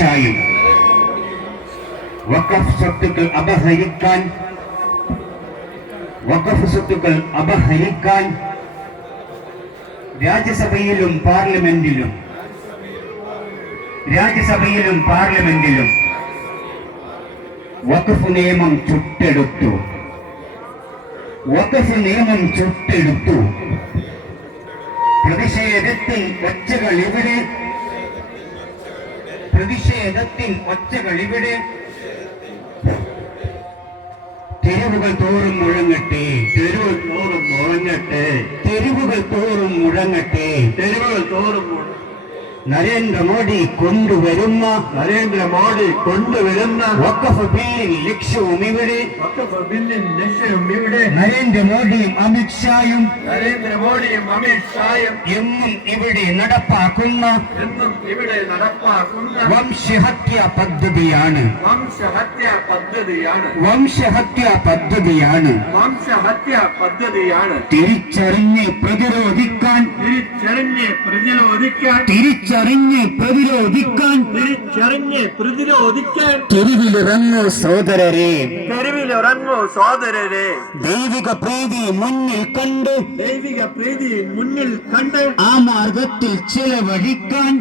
അമിത്ഷായും വഖഫ് സ്വത്തുക്കൾ അപഹരിക്കാൻ രാജ്യസഭയിലും പാർലമെന്റിലും വഖഫ് നിയമം ചുട്ടെടുത്തു. പ്രതിഷേധത്തിൻ ഒച്ചകളിവിടെ തെരുവുകൾ തോറും മുഴങ്ങട്ടെ. നരേന്ദ്രമോദി കൊണ്ടുവരുന്ന വഖഫ് ബില്ലിൻ ലക്ഷ്യവും ഇവിടെ നരേന്ദ്രമോദിയും അമിത്ഷായും എന്നും ഇവിടെ നടപ്പാക്കുന്ന വംശഹത്യാ പദ്ധതിയാണ്. തിരിച്ചറിഞ്ഞ് പ്രതിരോധിക്കാൻ തെരുവിലിറങ്ങൂ സോദരരെ. ദൈവിക പ്രീതി മുന്നിൽ കണ്ട് ആ മാർഗത്തിൽ ചിലവഴിക്കാൻ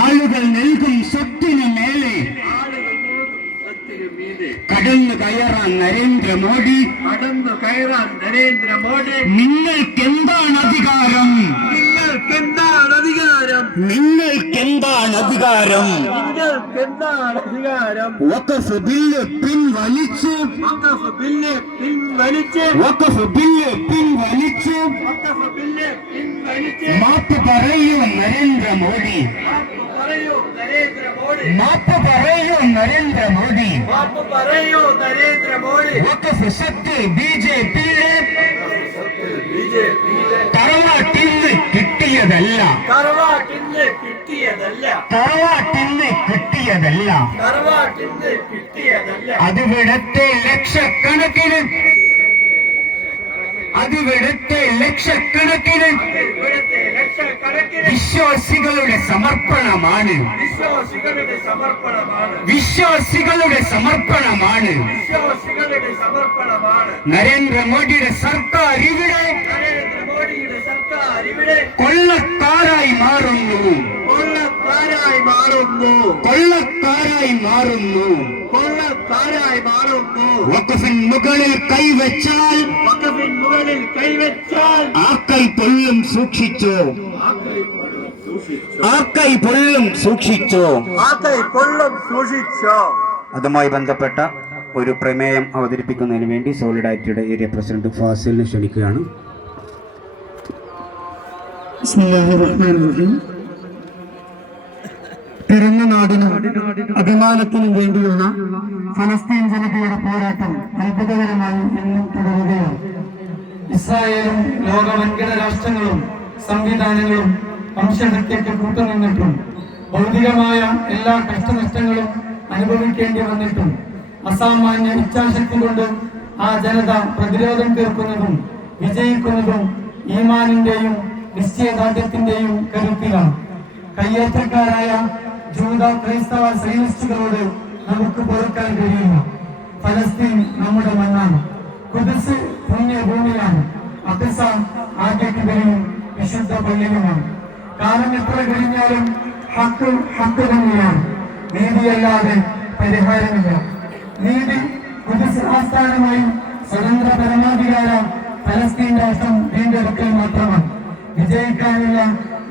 ആളുകൾ നൽകും സ്വത്തിന് മേലെ കടന്നു കയറാൻ നരേന്ദ്രമോദി. നിങ്ങൾക്കെന്താണ് അധികാരം? വഖഫ് ബില്ല് പിൻവലിച്ച് മാപ്പ് പറയൂ നരേന്ദ്രമോദി. വഖഫ് സ്വത്ത് ബിജെപിയുടെ തറവാട്ടിന്ന് കിട്ടിയതല്ല. അതിവിടത്തെ ലക്ഷക്കണക്കിന് വിശ്വാസികളുടെ സമർപ്പണമാണ്. നരേന്ദ്രമോദിയുടെ സർക്കാർ ഇവിടെ കൊള്ളക്കാരായി മാറുന്നു. വഖഫിൻ മുകളിൽ കൈവച്ചാൽ ആ കൈ പൊള്ളും സൂക്ഷിച്ചോ. അതുമായി ബന്ധപ്പെട്ട ഒരു പ്രമേയം അവതരിപ്പിക്കുന്നതിന് വേണ്ടി സോളിഡാരിറ്റിയുടെ ഏരിയ പ്രസിഡന്റ് ഫാസിലിനെ ക്ഷണിക്കുകയാണ്. പിറന്ന നാടിനും അഭിമാനത്തിനും വേണ്ടിയുള്ള ഫലസ്തീൻ ജനതയുടെ പോരാട്ടം അത്ഭുതകരമായി എന്നും തുടരുകയാണ്. ഇസ്രായേലും ലോക വൻകിട രാഷ്ട്രങ്ങളും സംവിധാനങ്ങളും വംശഹത്യയ്ക്ക് കൂട്ടുനിന്നിട്ടും ഭൗതികമായ എല്ലാ കഷ്ടനഷ്ടങ്ങളും അനുഭവിക്കേണ്ടി വന്നിട്ടും അസാമാന്യ ഇച്ഛാശക്തി കൊണ്ട് ആ ജനത പ്രതിരോധം തീർക്കുന്നതും വിജയിക്കുന്നതും ഈമാനിന്റെയും നിശ്ചയദാർഢ്യത്തിന്റെയും കരുത്തിലാണ്. കയ്യേറ്റക്കാരായ ജൂത ക്രൈസ്തവ സൈനിസ്റ്റുകളോട് നമുക്ക് പൊറുക്കാൻ കഴിയില്ല. ഫലസ്തീൻ നമ്മുടെ മണ്ണാണ്. ഖുദ്സ് പുണ്യഭൂമിയാണ്. അഖ്സ ആദ്യക്കിബിലും വിശുദ്ധ പള്ളിയുമാണ്. കാലം എത്ര കഴിഞ്ഞാലും ഹക്ക് തന്നെയാണ്. നീതിയല്ലാതെ പരിഹാരമില്ല. നീതി ഖുദ്സ് ആസ്ഥാനമായി സ്വതന്ത്ര പരമാധികാര ഫലസ്തീൻ രാഷ്ട്രം വീണ്ടെടുക്കൽ മാത്രമാണ്. വിജയിക്കാനുള്ള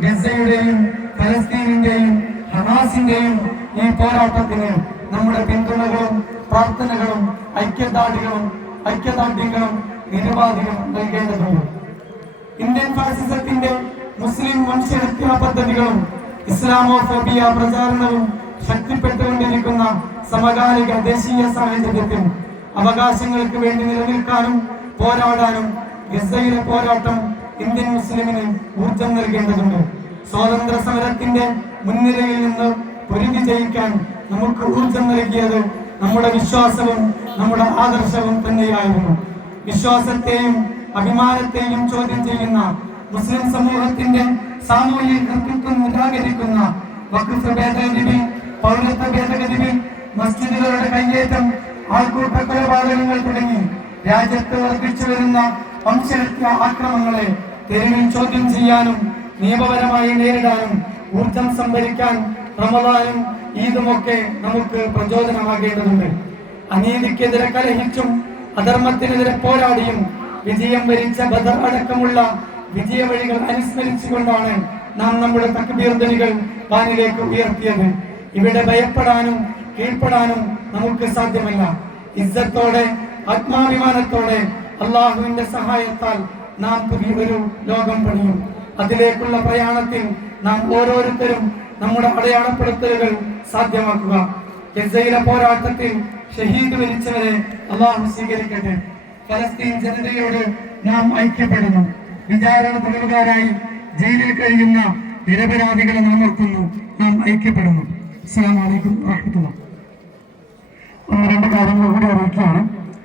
ഗസയുടെയും ഫലസ്തീനിന്റെയും ഹമാസിന്റെയും ഈ പോരാട്ടത്തിന് നമ്മുടെ പിന്തുണകളും പ്രാർത്ഥനകളും ഐക്യദാർഢ്യങ്ങളും നിരവാധികം നൽകേണ്ടതുണ്ട്. ഇന്ത്യൻ ഫാസിസത്തിന്റെ മുസ്ലിം വംശഹത്യാ പദ്ധതികളും ഇസ്ലാമോഫോബിയ പ്രചാരണവും ശക്തിപ്പെട്ടുകൊണ്ടിരിക്കുന്ന സമകാലിക ദേശീയ സാഹചര്യത്തിൽ അവകാശങ്ങൾക്ക് വേണ്ടി നിലനിൽക്കാനും പോരാടാനും ഗസയിലെ പോരാട്ടം ഇന്ത്യൻ മുസ്ലിമിന് ഊർജം നൽകേണ്ടതുണ്ട്. സ്വാതന്ത്ര്യ സമരത്തിന്റെ മുൻനിരയിൽ നിന്ന് പൊരുതി ജയിക്കാൻ നമുക്ക് ഊർജം നൽകിയത് നമ്മുടെ വിശ്വാസവും നമ്മുടെ ആദർശവും തന്നെയായിരുന്നു. വിശ്വാസത്തെയും അഭിമാനത്തെയും ചോദ്യം ചെയ്യുന്ന മുസ്ലിം സമൂഹത്തിന്റെ സാമൂഹിക കൃത്യത്വം നിരാകരിക്കുന്ന വഖഫ് ഭേദഗതി ബിൽ, പൗരത്വ ഭേദഗതി ബിൽ, മസ്ജിദുകളുടെ കയ്യേറ്റം, ആൾക്കൂട്ട കൊലപാതകങ്ങൾ തുടങ്ങി രാജ്യത്ത് വർദ്ധിച്ചു വരുന്ന വംശഹത്യ ആക്രമണങ്ങളെ തെരുവിൽ ചോദ്യം ചെയ്യാനും നിയമപരമായി നേരിടാനും ഊർജം സംഭരിക്കാൻ റമദാനും ഈദുമൊക്കെ നമുക്ക് പ്രചോദനമാകേണ്ടതുണ്ട്. അനീതിക്കെതിരെ കലഹിച്ചും അധർമ്മത്തിനെതിരെ പോരാടിയും വിജയം വരിച്ച ബദർ അടക്കമുള്ള വിജയവഴികൾ അനുസ്മരിച്ചുകൊണ്ടാണ് നാം നമ്മുടെ തക്ബീർ ധ്വനികൾ വാനിലേക്ക് ഉയർത്തിയത്. ഇവിടെ ഭയപ്പെടാനും കീഴ്പ്പെടാനും നമുക്ക് സാധ്യമല്ല. ഇസ്സത്തോടെ ആത്മാഭിമാനത്തോടെ അള്ളാഹുവിന്റെ സഹായത്താൽ നാം പുതിയൊരു ലോകം പണിയും. അതിലേക്കുള്ള പ്രയാണത്തിൽ നാം ഓരോരുത്തരും നമ്മുടെ അടയാളപ്പെടുത്തലുകൾ സാധ്യമാക്കുക. ഗസയിലെ പോരാട്ടത്തിൽ ഷഹീദ് വരിച്ചവരെ അള്ളാഹു സ്വീകരിക്കട്ടെ. ഫലസ്തീൻ ജനതയോട് നാം ഐക്യപ്പെടുന്നു. വിചാരണ തടവുകാരായി ജയിലിൽ കഴിയുന്ന നിരപരാധികളെ നാം ഓർക്കുന്നു, നാം ഐക്യപ്പെടുന്നു. അസ്സലാമു അലൈക്കും വറഹ്മത്തുള്ളാഹി. ഒന്ന് രണ്ട് കാര്യങ്ങൾ കൂടി അറിയിക്കുകയാണ്.